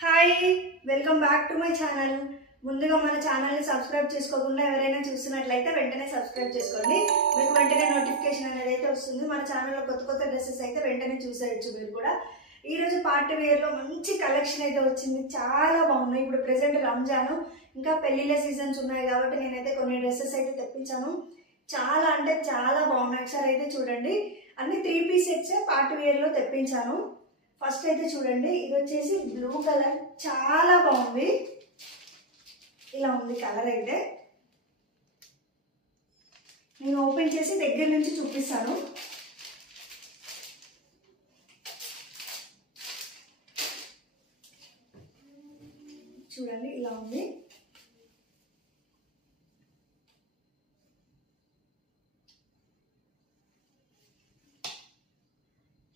Hi, welcome back to my channel. ముందుగా మన ఛానల్ని సబ్స్క్రైబ్ చేసుకోకుండా ఎవరైనా చూస్తున్నట్లయితే వెంటనే సబ్స్క్రైబ్ చేసుకోండి. మీకు వెంటనే నోటిఫికేషన్ అనేది అయితే వస్తుంది. మన ఛానల్లో కొత్త కొత్త డ్రెస్సెస్ అయితే వెంటనే చూసేయచ్చు మీరు కూడా. ఈరోజు పార్టీ వేర్లో మంచి కలెక్షన్ అయితే వచ్చింది, చాలా బాగుంది. ఇప్పుడు ప్రెసెంట్ రంజాను, ఇంకా పెళ్లిళ్ళ సీజన్స్ ఉన్నాయి కాబట్టి నేనైతే కొన్ని డ్రెస్సెస్ అయితే తెప్పించాను. చాలా అంటే చాలా బాగున్నాయి. ఒకసారి అయితే చూడండి. అన్ని 3 పీస్ సెట్స్ పార్టీ వేర్లో తెప్పించాను. ఫస్ట్ అయితే చూడండి, ఇది వచ్చేసి బ్లూ కలర్, చాలా బాగుంది. ఇలా ఉంది కలర్ అయితే. నేను ఓపెన్ చేసి దగ్గర నుంచి చూపిస్తాను. చూడండి, ఇలా ఉంది.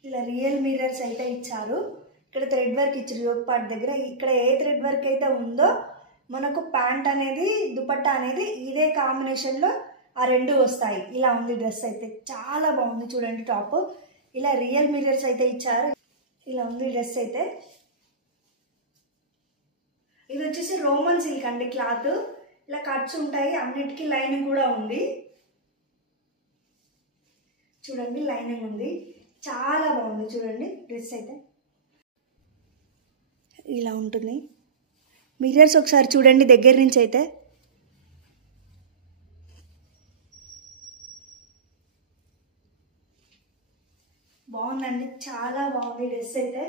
ఇలా రియల్ మిర్రర్స్ అయితే ఇచ్చారు. ఇక్కడ థ్రెడ్ వర్క్ ఇచ్చారు యోక్ పార్ట్ దగ్గర. ఇక్కడ ఏ థ్రెడ్ వర్క్ అయితే ఉందో మనకు ప్యాంట్ అనేది, దుపట్టా అనేది ఇదే కాంబినేషన్లో ఆ రెండు వస్తాయి. ఇలా ఉంది డ్రెస్ అయితే, చాలా బాగుంది. చూడండి టాప్, ఇలా రియల్ మిర్రర్స్ అయితే ఇచ్చారు. ఇలా ఉంది డ్రెస్ అయితే. ఇది వచ్చేసి రోమన్ సిల్క్ అండి క్లాత్. ఇలా కట్స్ ఉంటాయి, అన్నిటికీ లైనింగ్ కూడా ఉంది. చూడండి, లైనింగ్ ఉంది, చాలా బాగుంది. చూడండి డ్రెస్ అయితే ఇలా ఉంటుంది. మిర్రర్స్ ఒకసారి చూడండి దగ్గర నుంచి అయితే. బాగుందండి, చాలా బాగుంది డ్రెస్ అయితే.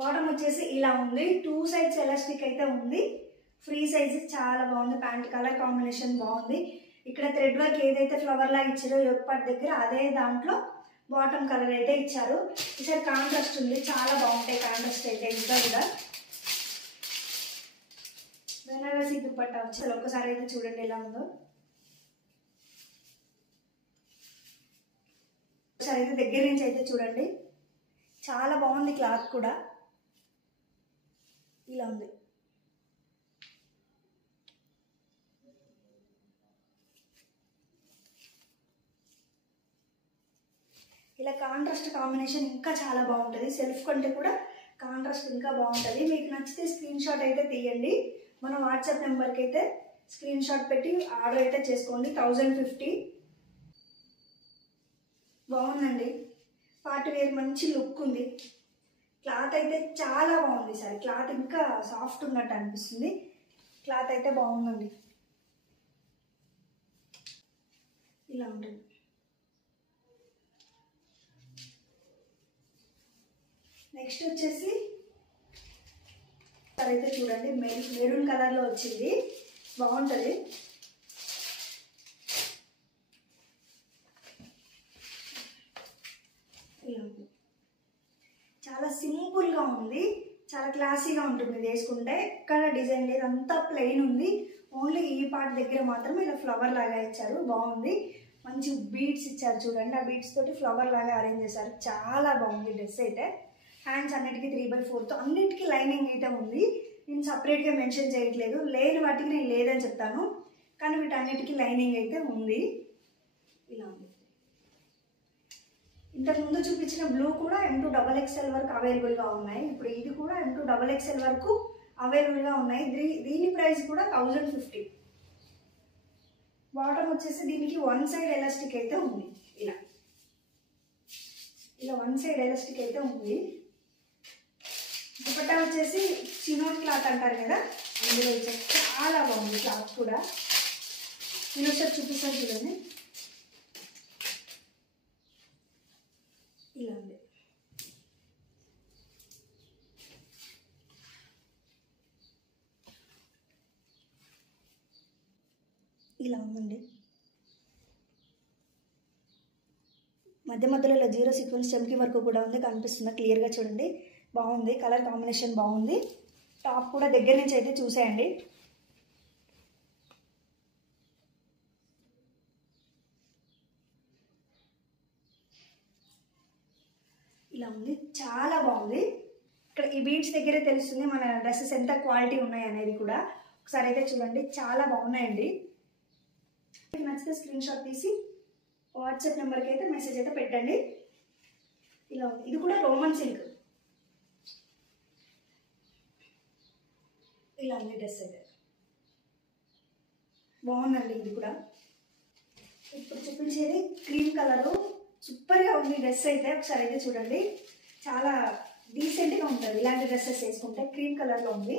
బాటమ్ వచ్చేసి ఇలా ఉంది, 2 సైడ్స్ ఎలాస్టిక్ అయితే ఉంది. ఫ్రీ సైజ్, చాలా బాగుంది. ప్యాంట్ కలర్ కాంబినేషన్ బాగుంది. ఇక్కడ థ్రెడ్ వర్క్ ఏదైతే ఫ్లవర్ లాగా ఇచ్చారో యోక్ పార్ట్ దగ్గర, అదే దాంట్లో బాటమ్ కలర్ అయితే ఇచ్చారు. ఈసారి కాంట్రాస్ట్ ఉంది, చాలా బాగుంటాయి కాంట్రాస్ట్ అయితే. ఇంకా కూడా బెనారసి దుపట్టా వచ్చి ఒక్కసారి అయితే చూడండి ఎలా ఉందో. ఒకసారి అయితే దగ్గర నుంచి అయితే చూడండి, చాలా బాగుంది. క్లాత్ కూడా ఇలా ఉంది. ఇలా కాంట్రాస్ట్ కాంబినేషన్ ఇంకా చాలా బాగుంటుంది. సెల్ఫ్ కంటే కూడా కాంట్రాస్ట్ ఇంకా బాగుంటుంది. మీకు నచ్చితే స్క్రీన్ షాట్ అయితే తీయండి. మన వాట్సాప్ నెంబర్కి అయితే స్క్రీన్ షాట్ పెట్టి ఆర్డర్ అయితే చేసుకోండి. 1050 బాగుందండి. పార్టీ వేర్ మంచి లుక్ ఉంది. క్లాత్ అయితే చాలా బాగుంది. సరే, క్లాత్ ఇంకా సాఫ్ట్ ఉన్నట్టు అనిపిస్తుంది. క్లాత్ అయితే బాగుందండి. ఇలా ఉంటుంది. నెక్స్ట్ వచ్చేసి అయితే చూడండి, మెరూన్ కలర్లో వచ్చింది, బాగుంటుంది. చాలా సింపుల్గా ఉంది, చాలా క్లాసీగా ఉంటుంది. వేసుకుంటే ఎక్కడ డిజైన్ లేదు, అంతా ప్లెయిన్ ఉంది. ఓన్లీ ఈ పార్ట్ దగ్గర మాత్రం ఇలా ఫ్లవర్ లాగా ఇచ్చారు, బాగుంది. మంచి బీడ్స్ ఇచ్చారు చూడండి, ఆ బీడ్స్ తోటి ఫ్లవర్ లాగా అరేంజ్ చేశారు. చాలా బాగుంది డ్రెస్ అయితే. హ్యాండ్స్ అన్నిటికీ 3/4తో అన్నిటికీ లైనింగ్ అయితే ఉంది. నేను సపరేట్గా మెన్షన్ చేయట్లేదు, లేని వాటికి నేను లేదని చెప్తాను, కానీ వీటన్నిటికీ లైనింగ్ అయితే ఉంది. ఇలా ఉంది. ఇంతకుముందు చూపించిన బ్లూ కూడా M2XXL వరకు అవైలబుల్గా ఉన్నాయి. ఇప్పుడు ఇది కూడా M2XXL వరకు అవైలబుల్గా ఉన్నాయి. దీని ప్రైస్ కూడా 1050. బాటమ్ వచ్చేసి దీనికి 1 సైడ్ ఎలాస్టిక్ అయితే ఉంది. ఇలా ఇలా 1 సైడ్ ఎలాస్టిక్ అయితే ఉంది. దుపట్టా వచ్చేసి చినోట్ క్లాత్ అంటారు కదా, అందులో వచ్చేసి చాలా బాగుంది క్లాత్ కూడా. నేను ఒకసారి చూపిస్తాను చూడండి. ఇలా ఉంది. ఇలా ఉందండి. మధ్య మధ్యలో ఇలా 0 సీక్వెన్స్ చమ్కీ వరకు కూడా ఉంది, కనిపిస్తుందా క్లియర్గా చూడండి. బాగుంది, కలర్ కాంబినేషన్ బాగుంది. టాప్ కూడా దగ్గర నుంచి అయితే చూసేయండి. ఇలా ఉంది, చాలా బాగుంది. ఇక్కడ ఈ బీడ్స్ దగ్గరే తెలుస్తుంది మన డ్రెస్సెస్ ఎంత క్వాలిటీ ఉన్నాయి అనేది కూడా. ఒకసారి అయితే చూడండి, చాలా బాగున్నాయండి. మీకు నచ్చితే స్క్రీన్ షాట్ తీసి వాట్సాప్ నెంబర్కి అయితే మెసేజ్ అయితే పెట్టండి. ఇలా ఉంది. ఇది కూడా రోమన్ సిల్క్. ఇలా ఉంది డ్రెస్ అయితే. బాగుందండి ఇది కూడా. ఇప్పుడు చూపించేది క్రీమ్ కలరు, సూపర్గా ఉంది డ్రెస్ అయితే. ఒకసారి అయితే చూడండి, చాలా డీసెంట్గా ఉంటుంది ఇలాంటి డ్రెస్సెస్ వేసుకుంటే. క్రీమ్ కలర్లో ఉంది.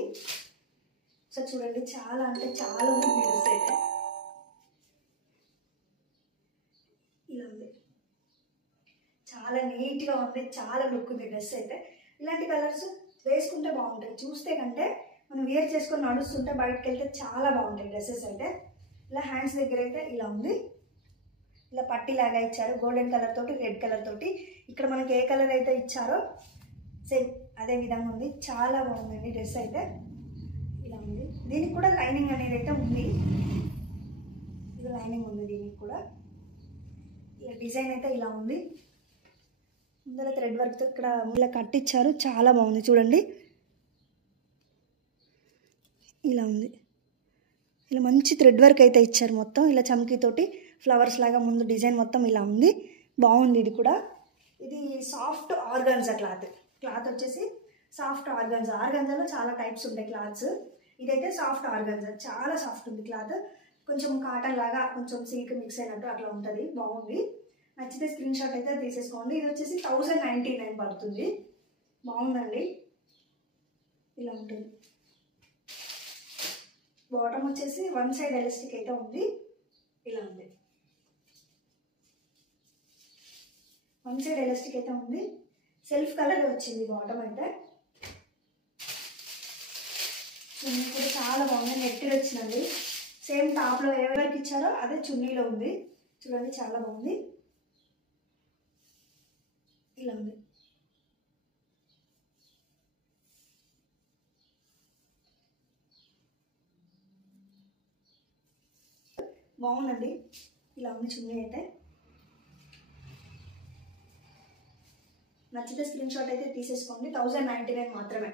సో చూడండి, చాలా అంటే చాలా ఉంది డ్రెస్ అయితే. ఇలా ఉంది, చాలా నీట్గా ఉంది, చాలా లుక్ ఉంది డ్రెస్ అయితే. ఇలాంటి కలర్స్ వేసుకుంటే బాగుంటాయి చూస్తే కంటే. మనం వేర్ చేసుకొని నడుస్తుంటే బయటకు వెళ్తే చాలా బాగుంటాయి డ్రెస్సెస్ అయితే. ఇలా హ్యాండ్స్ దగ్గర అయితే ఇలా ఉంది, ఇలా పట్టీలాగా ఇచ్చారు గోల్డెన్ కలర్ తోటి, రెడ్ కలర్ తోటి. ఇక్కడ మనకి ఏ కలర్ అయితే ఇచ్చారో సేమ్ అదే విధంగా ఉంది. చాలా బాగుందండి డ్రెస్ అయితే. ఇలా ఉంది. దీనికి కూడా లైనింగ్ అనేది అయితే ఉంది. ఇది లైనింగ్ ఉంది దీనికి కూడా. ఇలా డిజైన్ అయితే ఇలా ఉంది. ముందర థ్రెడ్ వర్క్తో ఇక్కడ ఇలా కట్టించారు, చాలా బాగుంది చూడండి. ఇలా ఉంది, ఇలా మంచి థ్రెడ్ వర్క్ అయితే ఇచ్చారు మొత్తం. ఇలా చమ్కీతోటి ఫ్లవర్స్ లాగా ముందు డిజైన్ మొత్తం ఇలా ఉంది. బాగుంది ఇది కూడా. ఇది సాఫ్ట్ ఆర్గాన్జా క్లాత్. క్లాత్ వచ్చేసి సాఫ్ట్ ఆర్గాన్జా. ఆర్గాన్జాలో చాలా టైప్స్ ఉంటాయి క్లాత్స్. ఇదైతే సాఫ్ట్ ఆర్గాన్జా, చాలా సాఫ్ట్ ఉంది క్లాత్. కొంచెం కాటన్ లాగా, కొంచెం సిల్క్ మిక్స్ అయినట్టు అట్లా ఉంటుంది. బాగుంది. నచ్చితే స్క్రీన్ షాట్ అయితే తీసేసుకోండి. ఇది వచ్చేసి 1099 పడుతుంది. బాగుందండి. ఇలా ఉంటుంది. బాటమ్ వచ్చేసి వన్ సైడ్ ఎలాస్టిక్ అయితే ఉంది. ఇలా ఉంది, వన్ సైడ్ ఎలాస్టిక్ అయితే ఉంది. సెల్ఫ్ కలర్ వచ్చింది బాటమ్ అయితే. చున్నీ కూడా చాలా బాగుంది, నెట్టెడ్ వచ్చిందండి. సేమ్ టాప్లో ఎవరికి ఇచ్చారో అదే చున్నీలో ఉంది. చూడండి, చాలా బాగుంది. ఇలా ఉంది. బాగుందండి. ఇలా ఉంది చున్నీ అయితే. నచ్చితే స్క్రీన్ షాట్ అయితే తీసేసుకోండి. 1099 మాత్రమే.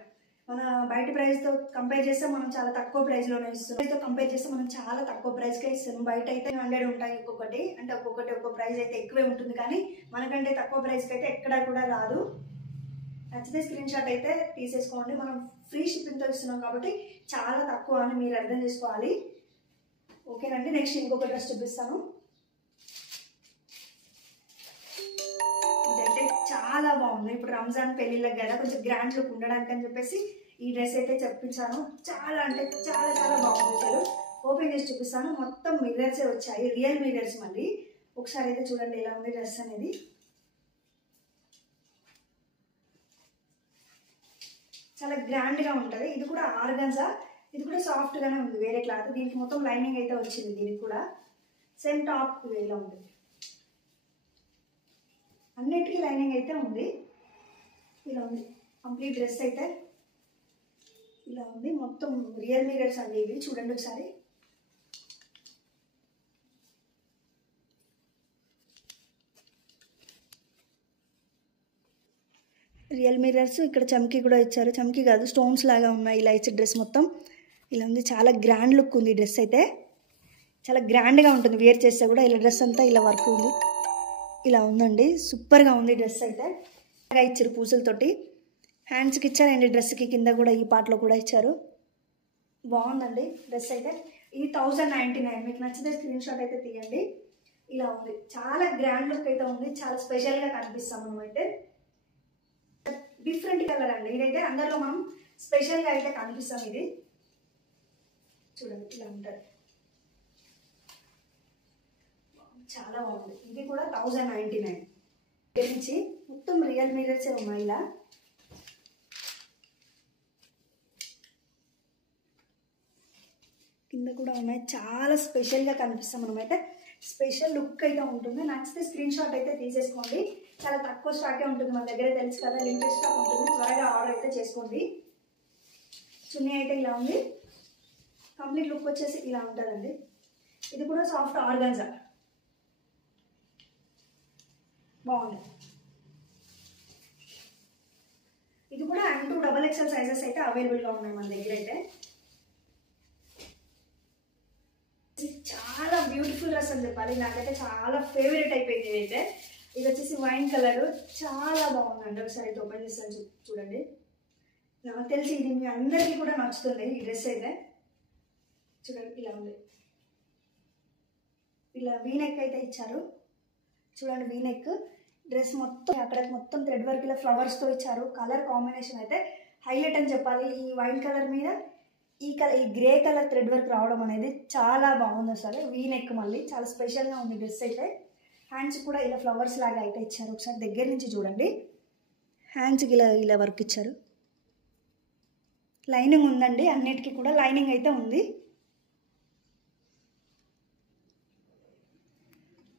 మన బయట ప్రైస్తో కంపేర్ చేస్తే మనం చాలా తక్కువ ప్రైస్లోనే ఇస్తున్నాం. ప్రైస్తో కంపేర్ చేస్తే మనం చాలా తక్కువ ప్రైస్కే ఇస్తున్నాం. బయట అయితే 100 ఉంటాయి ఒక్కొక్కటి, అంటే ఒక్కొక్క ప్రైస్ అయితే ఎక్కువే ఉంటుంది. కానీ మనకంటే తక్కువ ప్రైస్కి అయితే ఎక్కడా కూడా రాదు. నచ్చితే స్క్రీన్ షాట్ అయితే తీసేసుకోండి. మనం ఫ్రీ షిప్పింగ్తో ఇస్తున్నాం కాబట్టి చాలా తక్కువ అని మీరు అర్థం చేసుకోవాలి. ఓకేనండి. నెక్స్ట్ ఇంకొక డ్రెస్ చూపిస్తాను. ఇదైతే చాలా బాగుంది. ఇప్పుడు రంజాన్ పెళ్ళిళ్ళకి కదా, కొంచెం గ్రాండ్ లుక్ ఉండడానికి అని చెప్పేసి ఈ డ్రెస్ అయితే చెప్పించాను. చాలా అంటే చాలా చాలా బాగుంది. అసలు ఓపెన్ చేసి చూపిస్తాను. మొత్తం మిర్రర్సే వచ్చాయి, రియల్ మిర్రర్స్. మళ్ళీ ఒకసారి అయితే చూడండి ఎలా ఉంది డ్రెస్ అనేది. చాలా గ్రాండ్గా ఉంటుంది. ఇది కూడా ఆర్గన్జా. ఇది కూడా సాఫ్ట్గానే ఉంది, వేరే క్లాత్. దీనికి మొత్తం లైనింగ్ అయితే వచ్చింది. దీనికి కూడా సేమ్ టాప్ ఇలా ఉంటుంది. అన్నిటికీ లైనింగ్ అయితే ఉంది. ఇలా ఉంది కంప్లీట్ డ్రెస్ అయితే. ఇలా ఉంది. మొత్తం రియల్ మిర్రర్స్ అండి ఇవి. చూడండి ఒకసారి. Real mirrors. ఇక్కడ చమ్కీ కూడా ఇచ్చారు. చమ్కీ కాదు, స్టోన్స్ లాగా ఉన్నాయి. ఇలా ఇచ్చే డ్రెస్ మొత్తం ఇలా ఉంది. చాలా గ్రాండ్ లుక్ ఉంది డ్రెస్ అయితే. చాలా గ్రాండ్గా ఉంటుంది వేర్ చేస్తే కూడా. ఇలా డ్రెస్ అంతా ఇలా వర్క్ ఉంది. ఇలా ఉందండి, సూపర్గా ఉంది డ్రెస్ అయితే. బాగా ఇచ్చారు పూసలతోటి. హ్యాండ్స్కి ఇచ్చారండి డ్రెస్కి, కింద కూడా ఈ పార్ట్లో కూడా ఇచ్చారు. బాగుందండి డ్రెస్ అయితే. ఇది 1099. మీకు నచ్చితే స్క్రీన్ షాట్ అయితే తీయండి. ఇలా ఉంది, చాలా గ్రాండ్ లుక్ అయితే ఉంది. చాలా స్పెషల్గా కనిపిస్తాం మనం అయితే. డిఫరెంట్ కలర్ అండి ఇదైతే. అందరిలో మనం స్పెషల్గా అయితే కనిపిస్తాం. ఇది చూడండి ఇలా ఉంటుంది. చాలా బాగుంది. ఇది కూడా 1099 నుంచి. మొత్తం రియల్ మిర్రర్సే ఉన్నాయి. ఇలా కింద కూడా ఉన్నాయి. చాలా స్పెషల్గా కనిపిస్తాం మనమైతే. స్పెషల్ లుక్ అయితే ఉంటుంది. నచ్చితే స్క్రీన్ షాట్ అయితే తీసేసుకోండి. చాలా తక్కువ స్టాకే ఉంటుంది మన దగ్గర, తెలుసు కదా, లిమిటెడ్ స్టాక్ ఉంటుంది. త్వరగా ఆర్డర్ అయితే చేసుకోండి. చున్నీ అయితే ఇలా ఉంది. కంప్లీట్ లుక్ వచ్చేసి ఇలా ఉంటుందండి. ఇది కూడా సాఫ్ట్ ఆర్గాన్జా. బాగుంది. ఇది కూడా M2 XXL సైజెస్ అయితే అవైలబుల్గా ఉన్నాయి మన దగ్గర అయితే. చాలా బ్యూటిఫుల్ డ్రెస్ అని చెప్పాలి. నాకైతే చాలా ఫేవరెట్ అయిపోయింది ఇదైతే. ఇది వచ్చేసి వైన్ కలర్. చాలా బాగుందండి. ఒకసారి అయితే ఓపెన్ చేస్తాను చూడండి. నాకు తెలిసి ఇది మీ అందరికీ కూడా నచ్చుతుంది ఈ డ్రెస్ అయితే. చూడండి ఇలా ఉంది, ఇలా వీనెక్ అయితే ఇచ్చారు. చూడండి వీనెక్ డ్రెస్ మొత్తం అక్కడ మొత్తం థ్రెడ్ వర్క్ ఇలా ఫ్లవర్స్తో ఇచ్చారు. కలర్ కాంబినేషన్ అయితే హైలైట్ అని చెప్పాలి. ఈ వైట్ కలర్ మీద ఈ గ్రే కలర్ థ్రెడ్ వర్క్ రావడం అనేది చాలా బాగుంది అసలు. వీనెక్ మళ్ళీ చాలా స్పెషల్గా ఉంది డ్రెస్ అయితే. హ్యాండ్స్ కూడా ఇలా ఫ్లవర్స్ లాగా అయితే ఇచ్చారు. ఒకసారి దగ్గర నుంచి చూడండి, హ్యాండ్స్కి ఇలా ఇలా వర్క్ ఇచ్చారు. లైనింగ్ ఉందండి, అన్నిటికీ కూడా లైనింగ్ అయితే ఉంది.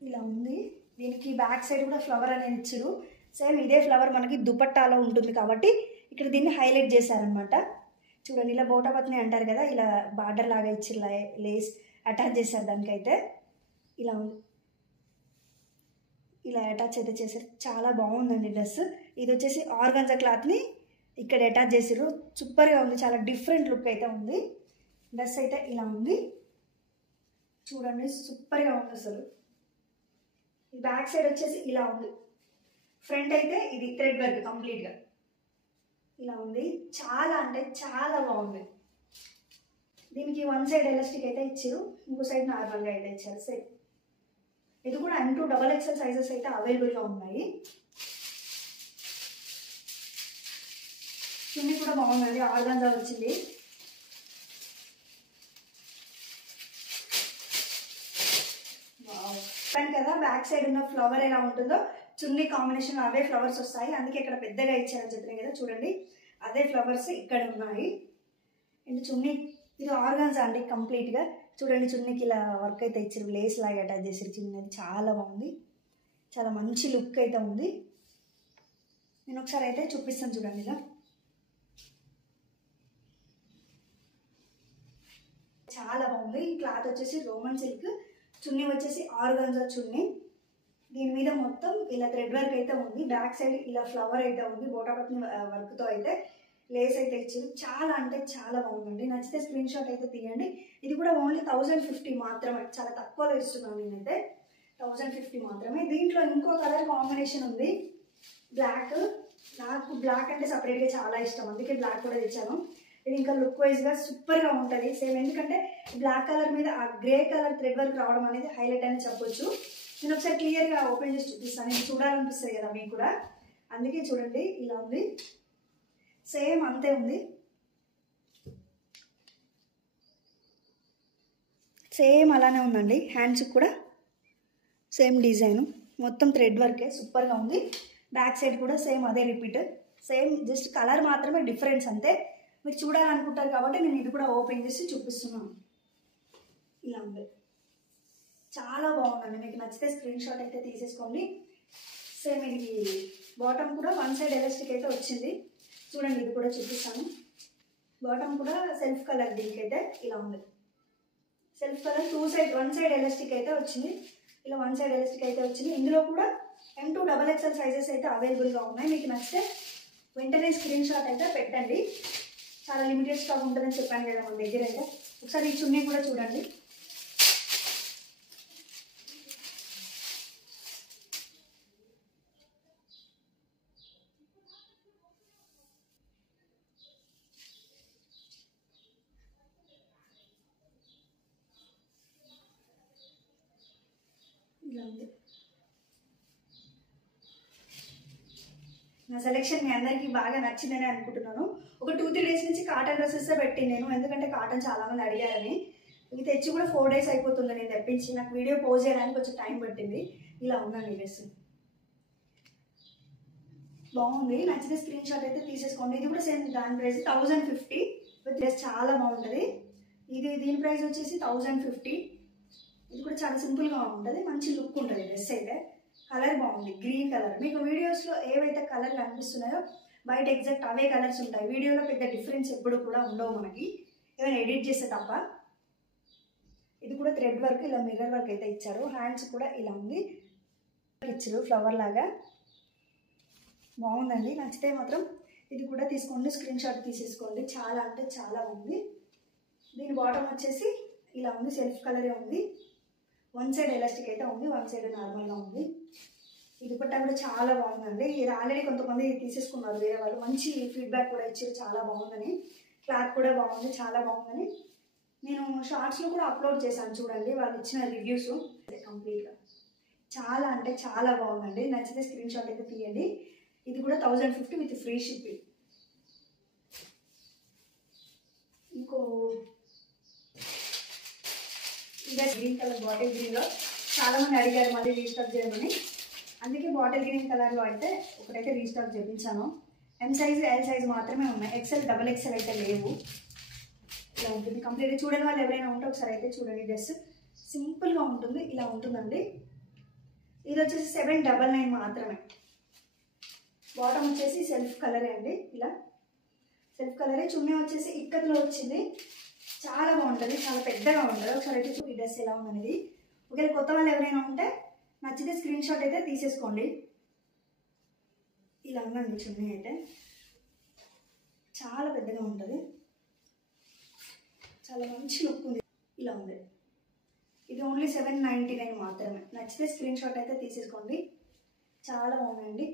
ఇలా ఉంది. దీనికి బ్యాక్ సైడ్ కూడా ఫ్లవర్ అనేది ఇచ్చారు. సేమ్ ఇదే ఫ్లవర్ మనకి దుపట్టాలో ఉంటుంది కాబట్టి ఇక్కడ దీన్ని హైలైట్ చేశారనమాట. చూడండి ఇలా బోటాపత్ని అంటారు కదా, ఇలా బార్డర్ లాగా ఇచ్చి లేస్ అటాచ్ చేశారు దానికైతే. ఇలా ఉంది, ఇలా అటాచ్ అయితే చేశారు. చాలా బాగుందండి డ్రెస్. ఇది వచ్చేసి ఆర్గాన్జా క్లాత్ని ఇక్కడ అటాచ్ చేసారు. సూపర్గా ఉంది, చాలా డిఫరెంట్ లుక్ అయితే ఉంది. డ్రెస్ అయితే ఇలా ఉంది. చూడండి సూపర్గా ఉంది అసలు. బ్యాక్ సైడ్ వచ్చేసి ఇలా ఉంది. ఫ్రంట్ అయితే ఇది థ్రెడ్ వర్క్ కంప్లీట్గా ఇలా ఉంది. చాలా అంటే చాలా బాగుంది. దీనికి వన్ సైడ్ ఎలాస్టిక్ అయితే ఇచ్చారు, ఇంకో సైడ్ నార్మల్గా అయితే ఇచ్చారు. సేమ్ ఇది కూడా M2 XXL సైజెస్ అయితే అవైలబుల్గా ఉన్నాయి. చున్నీ కూడా బాగుందండి, ఆర్గాన్జా వచ్చింది. చెప్పాను కదా బ్యాక్ సైడ్ ఉన్న ఫ్లవర్ ఎలా ఉంటుందో చున్నీ కాంబినేషన్ అవే ఫ్లవర్స్ వస్తాయి. అందుకే ఇక్కడ పెద్దగా ఇచ్చారని చెప్పినాయి కదా, చూడండి అదే ఫ్లవర్స్ ఇక్కడ ఉన్నాయి. అండ్ చున్నీ ఇది ఆర్గాన్జా అండి కంప్లీట్గా. చూడండి చున్నీకి ఇలా వర్క్ అయితే ఇచ్చారు, లేస్ లాగా అటాచ్ చేసారు. చిన్నది చాలా బాగుంది, చాలా మంచి లుక్ అయితే ఉంది. నేను ఒకసారి అయితే చూపిస్తాను చూడండి. ఇలా చాలా బాగుంది. ఈ క్లాత్ వచ్చేసి రోమన్ సిల్క్, చున్నీ వచ్చేసి ఆర్గాన్జా చున్నీ. దీని మీద మొత్తం ఇలా థ్రెడ్ వర్క్ అయితే ఉంది. బ్యాక్ సైడ్ ఇలా ఫ్లవర్ అయితే ఉంది, బోటాపత్ని వర్క్తో అయితే లేస్ అయితే ఇచ్చింది. చాలా అంటే చాలా బాగుందండి. నచ్చితే స్క్రీన్ షాట్ అయితే తీయండి. ఇది కూడా ఓన్లీ 1050 మాత్రమే, చాలా తక్కువలో ఇస్తున్నాను నేనైతే. 1050 మాత్రమే. దీంట్లో ఇంకో కలర్ కాంబినేషన్ ఉంది, బ్లాక్. నాకు బ్లాక్ అంటే సపరేట్గా చాలా ఇష్టం, అందుకే బ్లాక్ కూడా తెచ్చాను. ఇది ఇంకా లుక్ వైజ్గా సూపర్గా ఉంటుంది సేమ్. ఎందుకంటే బ్లాక్ కలర్ మీద ఆ గ్రే కలర్ థ్రెడ్ వర్క్ రావడం అనేది హైలైట్ అని చెప్పొచ్చు. నేను ఒకసారి క్లియర్గా ఓపెన్ చేసి చూపిస్తాను, నేను చూడాలనిపిస్తుంది కదా మీకు కూడా, అందుకే చూడండి ఇలా ఉంది. సేమ్ అంతే ఉంది, సేమ్ అలానే ఉందండి. హ్యాండ్స్ కూడా సేమ్ డిజైన్, మొత్తం థ్రెడ్ వర్కే, సూపర్గా ఉంది. బ్యాక్ సైడ్ కూడా సేమ్ అదే రిపీట్, సేమ్ జస్ట్ కలర్ మాత్రమే డిఫరెన్స్ అంతే. మీరు చూడాలనుకుంటారు కాబట్టి నేను ఇది కూడా ఓపెన్ చేసి చూపిస్తున్నాను. ఇలా ఉంది, చాలా బాగుందండి. మీకు నచ్చితే స్క్రీన్ షాట్ అయితే తీసేసుకోండి. సేమ్ ఇది బాటమ్ కూడా వన్ సైడ్ ఎలాస్టిక్ అయితే వచ్చింది. చూడండి ఇది కూడా చూపిస్తాను. బాటమ్ కూడా సెల్ఫ్ కలర్, దీనికైతే ఇలా ఉంది self colour. One side elastic అయితే వచ్చింది, ఇలా వన్ సైడ్ ఎలాస్టిక్ అయితే వచ్చింది. ఇందులో కూడా M2 XXL సైజెస్ అయితే అవైలబుల్గా ఉన్నాయి. మీకు నచ్చితే వెంటనే స్క్రీన్ షాట్ అయితే పెట్టండి. చాలా లిమిటెడ్ స్టాక్ ఉంటుందని చెప్పాను కదా మన దగ్గర అయితే. ఒకసారి ఈ చున్నీ కూడా చూడండి. ఇలా ఉంది. నా సెలెక్షన్ మీ అందరికీ బాగా నచ్చిందని అనుకుంటున్నాను. ఒక 2-3 డేస్ నుంచి కాటన్ డ్రెస్సెస్ పెట్టి నేను, ఎందుకంటే కాటన్ చాలా మంది అడిగారని. ఇది తెచ్చి కూడా 4 డేస్ అయిపోతుంది నేను తెప్పించి. నాకు వీడియో పోస్ట్ చేయడానికి కొంచెం టైం పట్టింది. ఇలా ఉందండి డ్రెస్, బాగుంది. నచ్చితే స్క్రీన్ షాట్ అయితే తీసేసుకోండి. ఇది కూడా సేమ్, దాని ప్రైస్ 1050. డ్రెస్ చాలా బాగుంటుంది. దీని ప్రైస్ వచ్చేసి 1050. ఇది కూడా చాలా సింపుల్గా ఉంటుంది, మంచి లుక్ ఉంటుంది డ్రెస్ అయితే. కలర్ బాగుంది, గ్రీన్ కలర్. మీకు వీడియోస్లో ఏవైతే కలర్ కనిపిస్తున్నాయో బయట ఎగ్జాక్ట్ అవే కలర్స్ ఉంటాయి. వీడియోలో పెద్ద డిఫరెన్స్ ఎప్పుడు కూడా ఉండవు మనకి, ఏమైనా ఎడిట్ చేస్తే తప్ప. ఇది కూడా థ్రెడ్ వర్క్, ఇలా మిర్రర్ వర్క్ అయితే ఇచ్చారు. హ్యాండ్స్ కూడా ఇలా ఉంది, ఇచ్చారు ఫ్లవర్ లాగా, బాగుందండి. నచ్చితే మాత్రం ఇది కూడా తీసుకోండి, స్క్రీన్ షాట్ తీసేసుకోండి. చాలా అంటే చాలా బాగుంది. దీని బాటమ్ వచ్చేసి ఇలా ఉంది, సెల్ఫ్ కలరే ఉంది. వన్ సైడ్ ఎలాస్టిక్ అయితే ఉంది, వన్ సైడ్ నార్మల్గా ఉంది. ఈ దుపట్టా కూడా చాలా బాగుందండి. ఇది ఆల్రెడీ కొంతమంది తీసేసుకున్నారు వేరే వాళ్ళు, మంచి ఫీడ్బ్యాక్ కూడా ఇచ్చారు చాలా బాగుందని. క్లాత్ కూడా బాగుంది, చాలా బాగుందని. నేను షార్ట్స్లో కూడా అప్లోడ్ చేశాను చూడండి వాళ్ళు ఇచ్చిన రివ్యూస్. కంప్లీట్గా చాలా అంటే చాలా బాగుందండి. నచ్చితే స్క్రీన్ షాట్ అయితే తీయండి. ఇది కూడా 1050 విత్ ఫ్రీ షిప్పింగ్. ఇంకో ఇంకా గ్రీన్ కలర్ బాటిల్ గ్రీన్లో చాలామంది అడిగారు మళ్ళీ రీస్టాక్ చేయమని, అందుకే బాటిల్ గ్రీన్ కలర్లో అయితే ఒకటైతే రీస్టాక్ చేయించాను. ఎం సైజ్ ఎల్ సైజ్ మాత్రమే ఉన్నాయి, ఎక్సెల్ డబల్ ఎక్సెల్ అయితే లేవు. ఇలా ఉంటుంది కంప్లీట్గా. చూడని వాళ్ళు ఎవరైనా ఉంటే ఒకసారి అయితే చూడండి. డ్రెస్ సింపుల్గా ఉంటుంది, ఇలా ఉంటుందండి. ఇది వచ్చేసి 799 మాత్రమే. బాటమ్ వచ్చేసి సెల్ఫ్ కలరే అండి, ఇలా సెల్ఫ్ కలరే. చున్నీ వచ్చేసి ఇక్కత్లో వచ్చింది, చాలా బాగుంటుంది, చాలా పెద్దగా ఉంటుంది. ఒకసారి అయితే ఈ డ్రెస్ ఎలా ఉందనేది. ఒకవేళ కొత్త వాళ్ళు ఎవరైనా ఉంటే నచ్చితే స్క్రీన్ షాట్ అయితే తీసేసుకోండి. ఇలా ఉందండి చున్నీ అయితే, చాలా పెద్దగా ఉంటుంది, చాలా మంచి లుక్ ఉంది. ఇలా ఉంది. ఇది ఓన్లీ 799 మాత్రమే. నచ్చితే స్క్రీన్ షాట్ అయితే తీసేసుకోండి, చాలా బాగుందండి.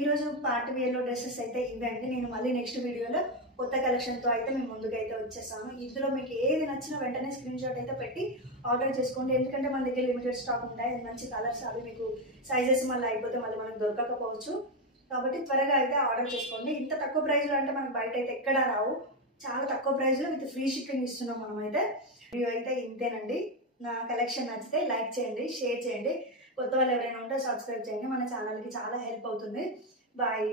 ఈరోజు పార్టీ వేర్లో డ్రెస్సెస్ అయితే ఇవ్వండి. నేను మళ్ళీ నెక్స్ట్ వీడియోలో కొత్త కలెక్షన్తో అయితే మేము ముందుకు అయితే వచ్చేసాను. ఇందులో మీకు ఏది నచ్చినా వెంటనే స్క్రీన్ షాట్ అయితే పెట్టి ఆర్డర్ చేసుకోండి. ఎందుకంటే మన దగ్గర లిమిటెడ్ స్టాక్ ఉంటాయి, మంచి కలర్స్, అవి మీకు సైజెస్ మళ్ళీ అయిపోతే మళ్ళీ మనకు దొరకకపోవచ్చు. కాబట్టి త్వరగా అయితే ఆర్డర్ చేసుకోండి. ఇంత తక్కువ ప్రైస్లో అంటే మనకు బయట అయితే ఎక్కడా రావు. చాలా తక్కువ ప్రైస్లో విత్ ఫ్రీ షిప్పింగ్ ఇస్తున్నాం మనమైతే. వీడియో అయితే ఇంతేనండి. నా కలెక్షన్ నచ్చితే లైక్ చేయండి, షేర్ చేయండి. కొత్త వాళ్ళు ఎవరైనా ఉంటే సబ్స్క్రైబ్ చేయండి, మన ఛానల్కి చాలా హెల్ప్ అవుతుంది. బాయ్.